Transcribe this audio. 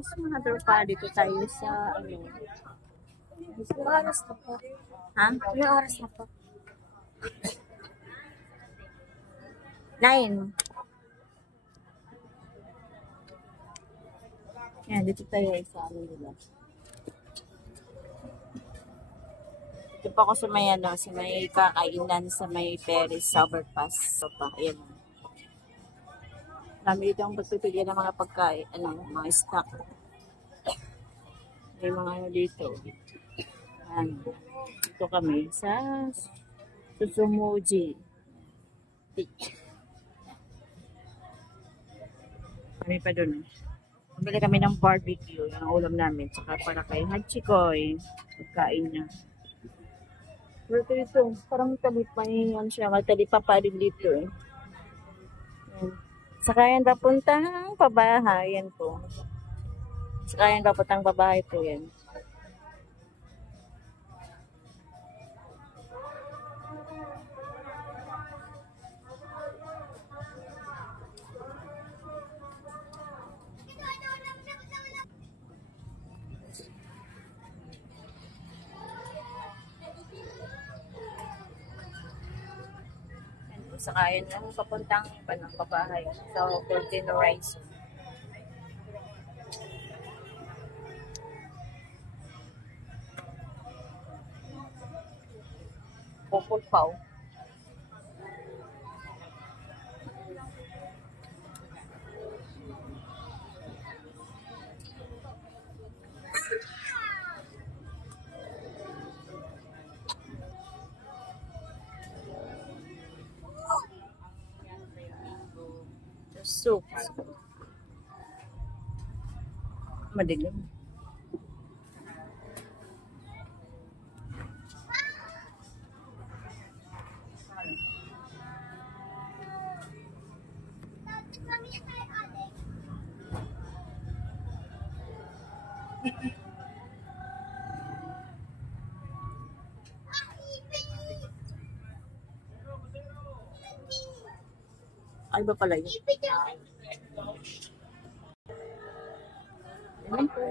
Mas mga tropa, dito tayo sa, ano, Ilang oras na po? ha? Ilang oras na po? 9. Yan, dito tayo sa, ano nila. Dito pa ako sa may, ano, sa may kakainan, sa may Paris Overpass. So pa, ayan. Marami dito ang pagpipili ng mga pagkain, ano, mga stock. May mga ano dito. Dito kami sa Susumuji. Kami pa doon. Bumili kami ng barbecue, yung ulam namin. Tsaka para kay Hachikoy, pagkain niya. Pero ito, parang talipa niya, ano siya, talipa pa rin dito eh. Yan. Saka yan papuntang pabahay, yan po. Saka yan papuntang pabahay po yan. Saka yun ang papuntang panang pabahay. So, Golden Horizon. Pupulpaw. Soup. Madilim. Ay ba pala yun? Ayan po.